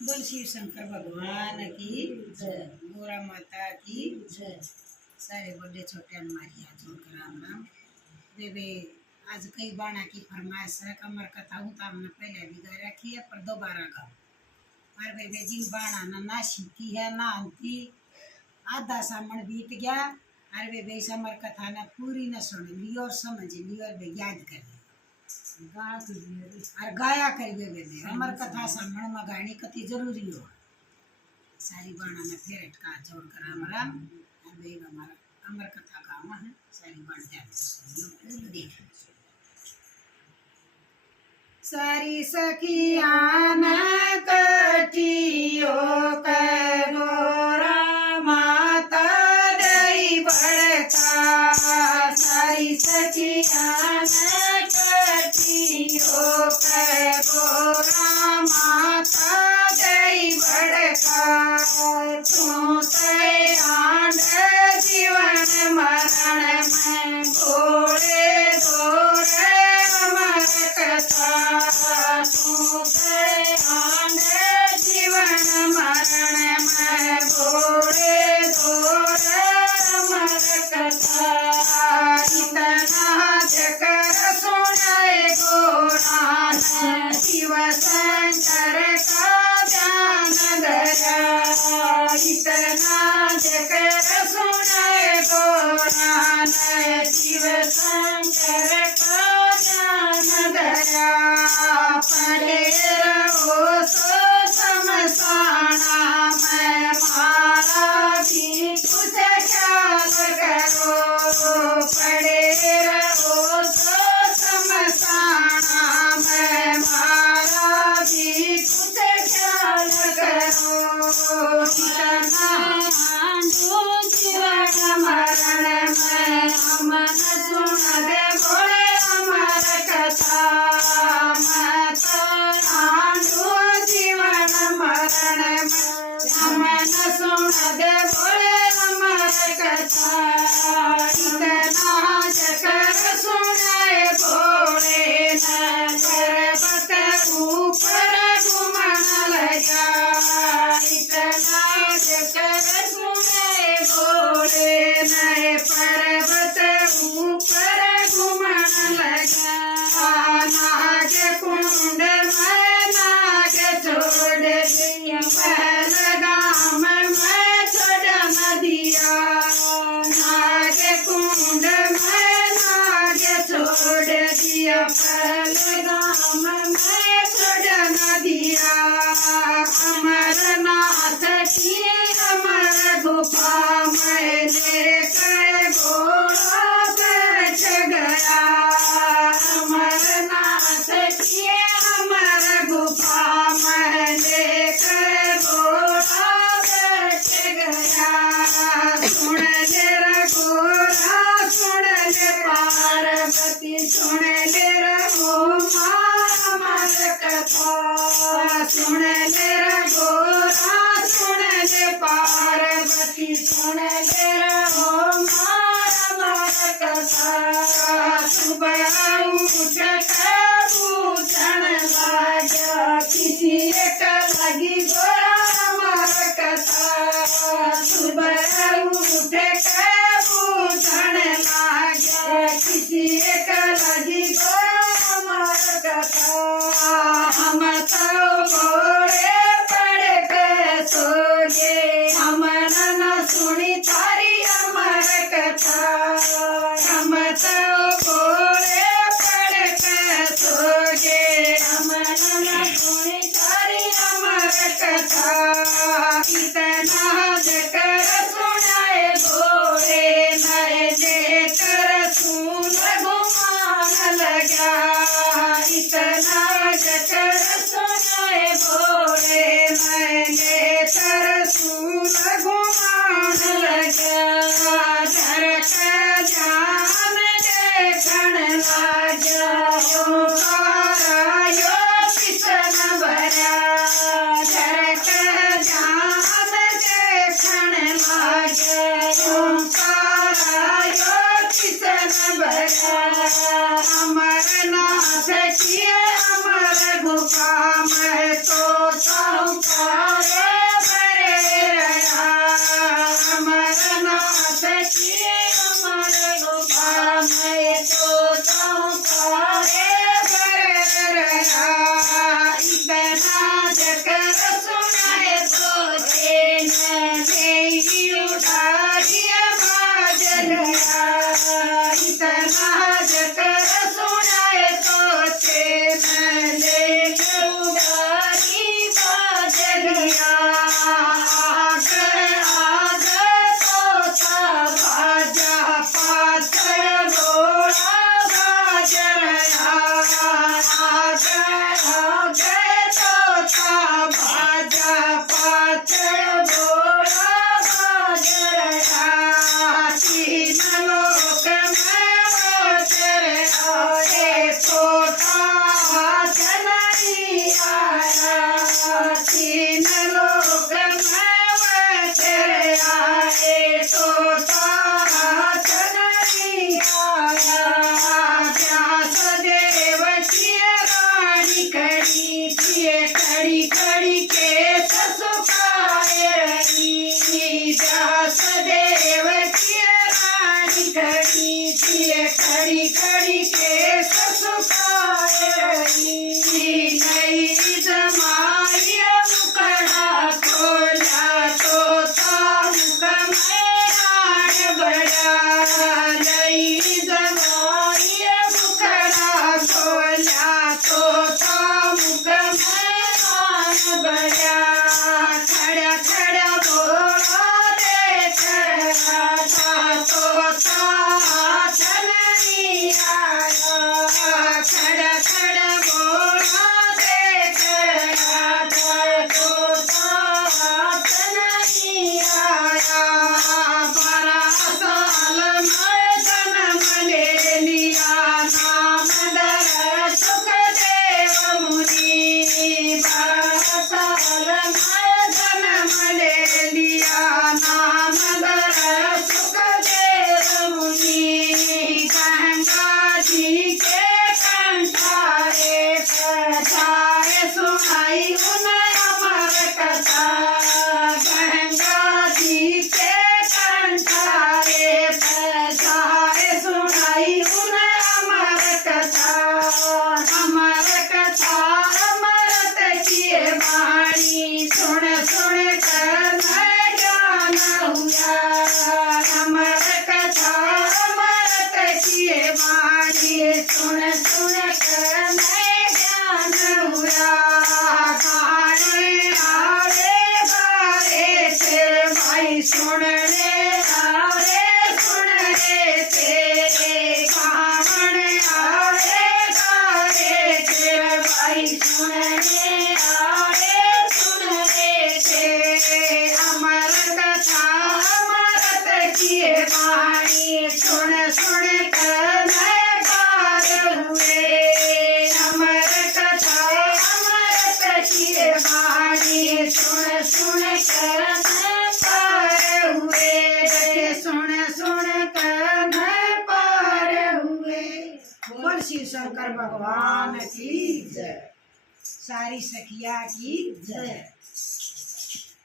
बोल शिव शंकर भगवान की जय, गोरा माता की जय। सारे बड़े छोटे मारी हाथ जोड़कर राम राम। बेबे आज कई बाणा की फरमाइश है, कमर कथा हूँ तो हमने पहले भी गा रखी है पर दोबारा गाओ। पर बेबे जी बाणा ना सीखी है ना अंती, आधा सामन बीत गया। अरे बेबे समर कथा ना पूरी न सुन लियो और समझ लियो और याद कर लियो और गाया करिए बेबे। अमर कथा सामण में गानी कति जरूरी हो। सारी बाणा ने फेरट का जोड़ कर राम राम। और बेबे हमारा अमर कथा गावा है, सारी बाण ध्यान देख। सारी सखियान कटियो करो माता दई बड़का। सारी सखियान कटियो करो माता दई बड़का। तू तैयार जीवन मरण में घोड़े दौड़े अमर कथा। तू तैयार जीवन मरण में घोड़े दौड़े अमर कथा। इतना जकर सुनाए गोरा शिव शंकर का ध्यान धरा। इतना जकर सुनाए गोरा शिव शंकर का ध्यान धरा। पड़े रहो सो समसाना में मारा भी कुछ ख्याल करो। पड़े रहो सो समसाना में मारा भी कुछ ख्याल करो। जीवन मरण में अमन सुन दे बोले अमर कथा। मैं तो जीवन मरण में अमन सुन दे बोले अमर कथा। इतना जकर सुनाए बोले न पर्वत ऊपर घुमन लगा। इतना जकर सुनाए बोले न पर्वत ऊपर घुमन लगा। नाग कुंड में नाग छोड़ दिया, पहलगाम में छोड़ न दिया। नाग कुंड में नाग छोड़ दिया, पहलगाम में छोड़ न दिया। अमरनाथ की अमर गुफा में लेकर घोड़ा बैठ गया। अमरनाथ की अमर गुफा में लेकर घोड़ा बैठ गया। सुन ले रघोरा सुन ले पार्वती, सुन ले रघो माँ अमर कथा। सुन ले रघोरा सुन ले पार्वती, सुन ले रघो माँ अमर कथा। सुबह उठ कर पूछन लागा, किसी एक लगी गोरा अमर कथा। सुबह उठ कर पूछन लागा, किसी एक लगी गोरा अमर कथा। हम तो घोड़े पड़ के सो गए, हमने न सुनी तारी अमर कथा। हम तो घोड़े पड़ के सो गए, हमने न सुनी तारी अमर कथा। इतना जकर सुनाए घोड़े नए लेकर सुन घुमान लगा। इतना जकर सुनाए घोड़े नए लेकर सुन घुमान लगा। धरक जान देखन लागा, ओकारा यो किसन भरा। धरक जान शिव शंकर भगवान की जय। सारी सखिया की जय।